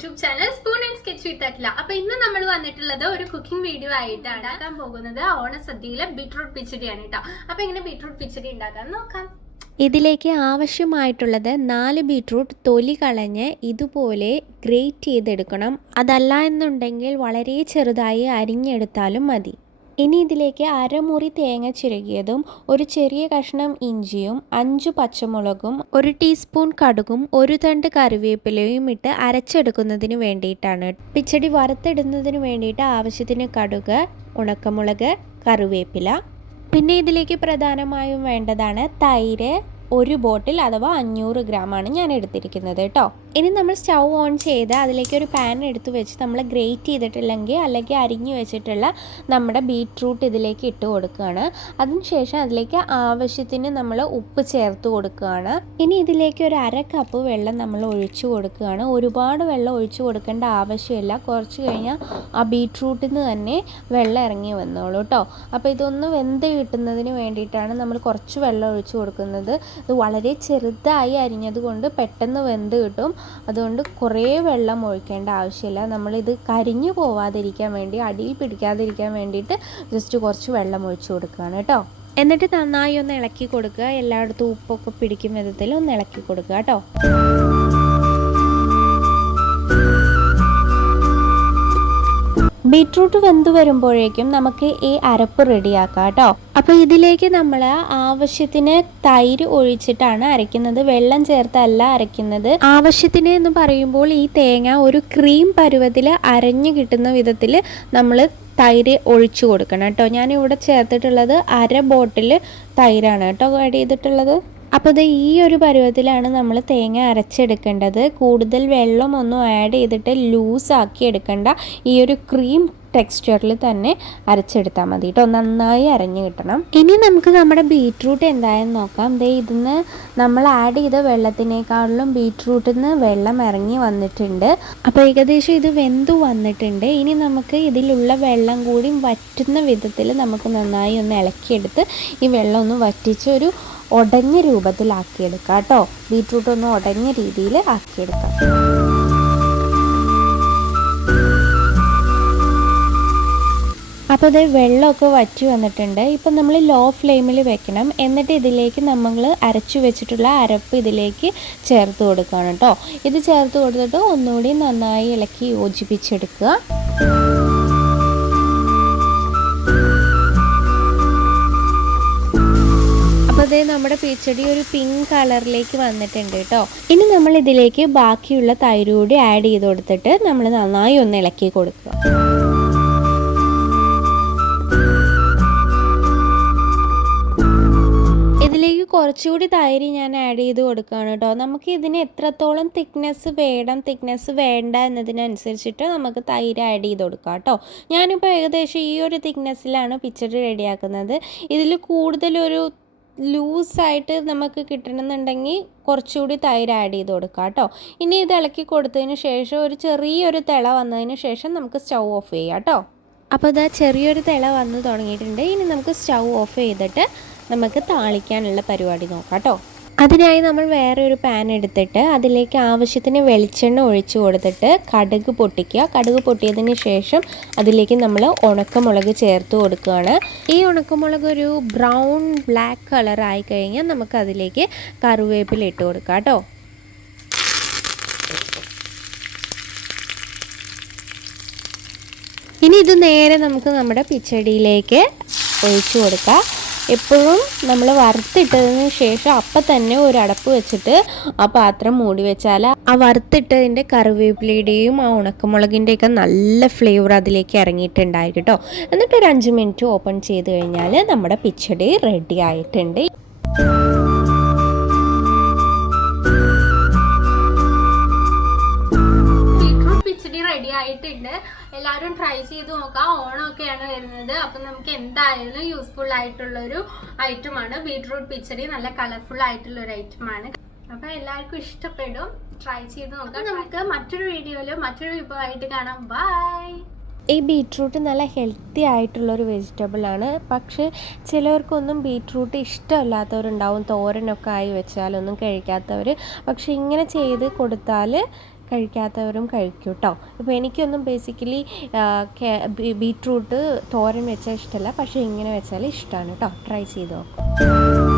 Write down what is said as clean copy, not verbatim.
YouTube channel spoon and sketch with Akhila. അപ്പൊ ഇന്ന് നമ്മൾ വന്നിട്ടുള്ളത് ഒരു കുക്കിംഗ് വീഡിയോ ആയിട്ടാണ്. ഉണ്ടാക്കാൻ പോകുന്നത് ഓണസദ്യയിലെ ബീട്രൂട്ട് പിച്ചടിയാണ് കേട്ടോ. അപ്പൊ എങ്ങനെ ബീട്രൂട്ട് പിച്ചടി ഉണ്ടാക്കാൻ നോക്കാം. ഇതിലേക്ക് ആവശ്യമായിട്ടുള്ളത് 4 ബീട്രൂട്ട് തൊലി കളഞ്ഞ് ഇതുപോലെ ഗ്രേറ്റ് ചെയ്തെടുക്കണം. അതല്ല എന്നുണ്ടെങ്കിൽ വളരെ ചെറുതായി അരിഞ്ഞെടുത്താലും മതി. ഇനി ഇതിലേക്ക് അരമുറി തേങ്ങ ചിരകിയതും ഒരു ചെറിയ കഷ്ണം ഇഞ്ചിയും 5 പച്ചമുളകും 1 ടീസ്പൂൺ കടുകും 1 തണ്ട് കറിവേപ്പിലയും ഇട്ട് അരച്ചെടുക്കുന്നതിന് വേണ്ടിയിട്ടാണ്. പിച്ചടി വറുത്തിടുന്നതിന് വേണ്ടിയിട്ട് ആവശ്യത്തിന് കടുക്, ഉണക്കമുളക്, കറിവേപ്പില. പിന്നെ ഇതിലേക്ക് പ്രധാനമായും വേണ്ടതാണ് തൈര് 1 ബോട്ടിൽ അഥവാ 500 ഗ്രാമാണ് ഞാൻ എടുത്തിരിക്കുന്നത് കേട്ടോ. ഇനി നമ്മൾ സ്റ്റൗ ഓൺ ചെയ്ത് അതിലേക്ക് ഒരു പാൻ എടുത്ത് വെച്ച് നമ്മൾ ഗ്രേറ്റ് ചെയ്തിട്ടില്ലെങ്കിൽ അല്ലെങ്കിൽ അരിഞ്ഞു വെച്ചിട്ടുള്ള നമ്മുടെ ബീട്രൂട്ട് ഇതിലേക്ക് ഇട്ട് കൊടുക്കുകയാണ്. അതിനുശേഷം അതിലേക്ക് ആവശ്യത്തിന് നമ്മൾ ഉപ്പ് ചേർത്ത് കൊടുക്കുകയാണ്. ഇനി ഇതിലേക്ക് ഒരു 1/2 കപ്പ് വെള്ളം നമ്മൾ ഒഴിച്ചു കൊടുക്കുകയാണ്. ഒരുപാട് വെള്ളം ഒഴിച്ചു കൊടുക്കേണ്ട ആവശ്യമില്ല. കുറച്ച് കഴിഞ്ഞാൽ ആ ബീട്രൂട്ടിൽ നിന്ന് തന്നെ വെള്ളം ഇറങ്ങി വന്നോളൂ കേട്ടോ. അപ്പോൾ ഇതൊന്ന് വെന്ത് കിട്ടുന്നതിന് വേണ്ടിയിട്ടാണ് നമ്മൾ കുറച്ച് വെള്ളം ഒഴിച്ചു കൊടുക്കുന്നത്. ഇത് വളരെ ചെറുതായി അരിഞ്ഞത് കൊണ്ട് പെട്ടെന്ന് വെന്ത് കിട്ടും. അതുകൊണ്ട് കുറേ വെള്ളം ഒഴിക്കേണ്ട ആവശ്യമില്ല. നമ്മളിത് കരിഞ്ഞു പോവാതിരിക്കാൻ വേണ്ടി, അടിയിൽ പിടിക്കാതിരിക്കാൻ വേണ്ടിയിട്ട് ജസ്റ്റ് കുറച്ച് വെള്ളം ഒഴിച്ചു കൊടുക്കുകയാണ് കേട്ടോ. എന്നിട്ട് നന്നായി ഒന്ന് ഇളക്കി കൊടുക്കുക. എല്ലായിടത്തും ഉപ്പൊക്കെ പിടിക്കും വിധത്തിൽ ഒന്ന് ഇളക്കി കൊടുക്കുക കേട്ടോ. ബീട്രൂട്ട് വെന്ത് വരുമ്പോഴേക്കും നമുക്ക് ഈ അരപ്പ് റെഡിയാക്കാം കേട്ടോ. അപ്പോൾ ഇതിലേക്ക് നമ്മൾ ആവശ്യത്തിന് തൈര് ഒഴിച്ചിട്ടാണ് അരയ്ക്കുന്നത്, വെള്ളം ചേർത്തല്ല അരയ്ക്കുന്നത്. ആവശ്യത്തിന് എന്ന് പറയുമ്പോൾ ഈ തേങ്ങ ഒരു ക്രീം പരുവത്തിൽ അരഞ്ഞു കിട്ടുന്ന വിധത്തിൽ നമ്മൾ തൈര് ഒഴിച്ചു കൊടുക്കണം കേട്ടോ. ഞാനിവിടെ ചേർത്തിട്ടുള്ളത് 1/2 ബോട്ടിൽ തൈരാണ് കേട്ടോ ആഡ് ചെയ്തിട്ടുള്ളത്. അപ്പോൾ ഇത് ഈ ഒരു പരുവത്തിലാണ് നമ്മൾ തേങ്ങ അരച്ചെടുക്കേണ്ടത്. കൂടുതൽ വെള്ളമൊന്നും ആഡ് ചെയ്തിട്ട് ലൂസാക്കി എടുക്കേണ്ട. ഈ ഒരു ക്രീം ടെക്സ്ചറിൽ തന്നെ അരച്ചെടുത്താൽ മതി കേട്ടോ. നന്നായി അരഞ്ഞു കിട്ടണം. ഇനി നമുക്ക് നമ്മുടെ ബീട്രൂട്ട് എന്തായെന്ന് നോക്കാം. ഇതിന്ന് നമ്മൾ ആഡ് ചെയ്ത വെള്ളത്തിനേക്കാളും ബീട്രൂട്ടിൽ നിന്ന് വെള്ളം ഇറങ്ങി വന്നിട്ടുണ്ട്. അപ്പോൾ ഏകദേശം ഇത് വെന്തു വന്നിട്ടുണ്ട്. ഇനി നമുക്ക് ഇതിലുള്ള വെള്ളം കൂടി വറ്റുന്ന വിധത്തിൽ നമുക്ക് നന്നായി ഒന്ന് ഇളക്കിയെടുത്ത് ഈ വെള്ളം ഒന്ന് വറ്റിച്ച് ഒരു ഉടഞ്ഞ രൂപത്തിലാക്കിയെടുക്കാം കേട്ടോ. ബീട്രൂട്ട് ഒന്ന് ഉടഞ്ഞ രീതിയിൽ ആക്കിയെടുക്കാം. അപ്പോൾ ഇത് വെള്ളമൊക്കെ വറ്റി വന്നിട്ടുണ്ട്. ഇപ്പം നമ്മൾ ലോ ഫ്ലെയിമിൽ വെക്കണം. എന്നിട്ട് ഇതിലേക്ക് നമ്മൾ അരച്ചു വെച്ചിട്ടുള്ള അരപ്പ് ഇതിലേക്ക് ചേർത്ത് കൊടുക്കുകയാണ് കേട്ടോ. ഇത് ചേർത്ത് കൊടുത്തിട്ട് ഒന്നുകൂടി നന്നായി ഇളക്കി യോജിപ്പിച്ചെടുക്കുക. അപ്പോൾ നമ്മുടെ പിച്ചടി ഒരു പിങ്ക് കളറിലേക്ക് വന്നിട്ടുണ്ട് കേട്ടോ. ഇനി നമ്മൾ ഇതിലേക്ക് ബാക്കിയുള്ള തൈര് കൂടി ആഡ് ചെയ്ത് കൊടുത്തിട്ട് നമ്മൾ നന്നായി ഒന്ന് ഇളക്കി കൊടുക്കുക. ഇതിലേക്ക് കുറച്ചുകൂടി തൈര് ഞാൻ ആഡ് ചെയ്ത് കൊടുക്കുകയാണ് കേട്ടോ. നമുക്ക് ഇതിന് എത്രത്തോളം തിക്നെസ് വേണ്ട എന്നതിനനുസരിച്ചിട്ട് നമുക്ക് തൈര് ആഡ് ചെയ്ത് കൊടുക്കാം കേട്ടോ. ഞാനിപ്പോൾ ഏകദേശം ഈ ഒരു തിക്നെസ്സിലാണ് പിച്ചടി റെഡിയാക്കുന്നത്. ഇതിൽ കൂടുതലൊരു ലൂസായിട്ട് നമുക്ക് കിട്ടണമെന്നുണ്ടെങ്കിൽ കുറച്ചുകൂടി തൈര് ആഡ് ചെയ്ത് കൊടുക്കാം കേട്ടോ. ഇനി ഇത് ഇളക്കി കൊടുത്തതിന് ശേഷം ഒരു ചെറിയൊരു തിള വന്നതിന് ശേഷം നമുക്ക് സ്റ്റൗ ഓഫ് ചെയ്യാം കേട്ടോ. അപ്പോൾ ഇതാ ചെറിയൊരു തിള വന്ന് തുടങ്ങിയിട്ടുണ്ട്. ഇനി നമുക്ക് സ്റ്റൗ ഓഫ് ചെയ്തിട്ട് നമുക്ക് താളിക്കാനുള്ള പരിപാടി നോക്കാം കേട്ടോ. അതിനായി നമ്മൾ വേറെ ഒരു പാൻ എടുത്തിട്ട് അതിലേക്ക് ആവശ്യത്തിന് വെളിച്ചെണ്ണ ഒഴിച്ചു കൊടുത്തിട്ട് കടുക് പൊട്ടിക്കുക. കടുക് പൊട്ടിയതിന് ശേഷം അതിലേക്ക് നമ്മൾ ഉണക്കമുളക് ചേർത്ത് കൊടുക്കുകയാണ്. ഈ ഉണക്കമുളക് ഒരു ബ്രൗൺ ബ്ലാക്ക് കളർ ആയി കഴിഞ്ഞാൽ നമുക്ക് അതിലേക്ക് കറിവേപ്പില ഇട്ട് കൊടുക്കാം കേട്ടോ. ഇനി ഇത് നേരെ നമുക്ക് നമ്മുടെ പിച്ചടിയിലേക്ക് ഒഴിച്ചു കൊടുക്കാം. എപ്പോഴും നമ്മൾ വറുത്തിട്ടതിന് ശേഷം അപ്പം തന്നെ ഒരു അടപ്പ് വെച്ചിട്ട് ആ പാത്രം മൂടി വെച്ചാൽ ആ വറുത്തിട്ടതിൻ്റെ കറിവേപ്പിലയുടെയും ആ ഉണക്കമുളകിൻ്റെയൊക്കെ നല്ല ഫ്ലേവർ അതിലേക്ക് ഇറങ്ങിയിട്ടുണ്ടായി കേട്ടോ. എന്നിട്ട് ഒരു 5 മിനിറ്റ് ഓപ്പൺ ചെയ്ത് കഴിഞ്ഞാൽ നമ്മുടെ പിച്ചടി റെഡി ആയിട്ടുണ്ട്. റെഡി ആയിട്ടുണ്ട്. എല്ലാവരും ട്രൈ ചെയ്ത് നോക്കാം. ഓണമൊക്കെയാണ് വരുന്നത്. അപ്പം നമുക്ക് എന്തായാലും യൂസ്ഫുൾ ആയിട്ടുള്ളൊരു ഐറ്റമാണ് ബീട്രൂട്ട് പിച്ചടി. നല്ല കളർഫുൾ ആയിട്ടുള്ളൊരു ഐറ്റമാണ്. അപ്പം എല്ലാവർക്കും ഇഷ്ടപ്പെടും. ട്രൈ ചെയ്ത് നോക്കാം. നമുക്ക് മറ്റൊരു വീഡിയോയിൽ മറ്റൊരു വിഭവമായിട്ട് കാണാം. ബൈ. ഈ ബീട്രൂട്ട് നല്ല ഹെൽത്തി ആയിട്ടുള്ളൊരു വെജിറ്റബിളാണ്. പക്ഷേ ചിലവർക്കൊന്നും ബീട്രൂട്ട് ഇഷ്ടമല്ലാത്തവരുണ്ടാവും. തോരനൊക്കെ ആയി വെച്ചാലൊന്നും കഴിക്കാത്തവർ. പക്ഷേ ഇങ്ങനെ ചെയ്ത് കൊടുത്താൽ കഴിക്കാത്തവരും കഴിക്കും കേട്ടോ. ഇപ്പോൾ എനിക്കൊന്നും ബേസിക്കലി ബീറ്റ്റൂട്ട് തോരൻ വെച്ചാൽ ഇഷ്ടമല്ല, പക്ഷേ ഇങ്ങനെ വെച്ചാൽ ഇഷ്ടമാണ് കേട്ടോ. ട്രൈ ചെയ്ത് നോക്കും.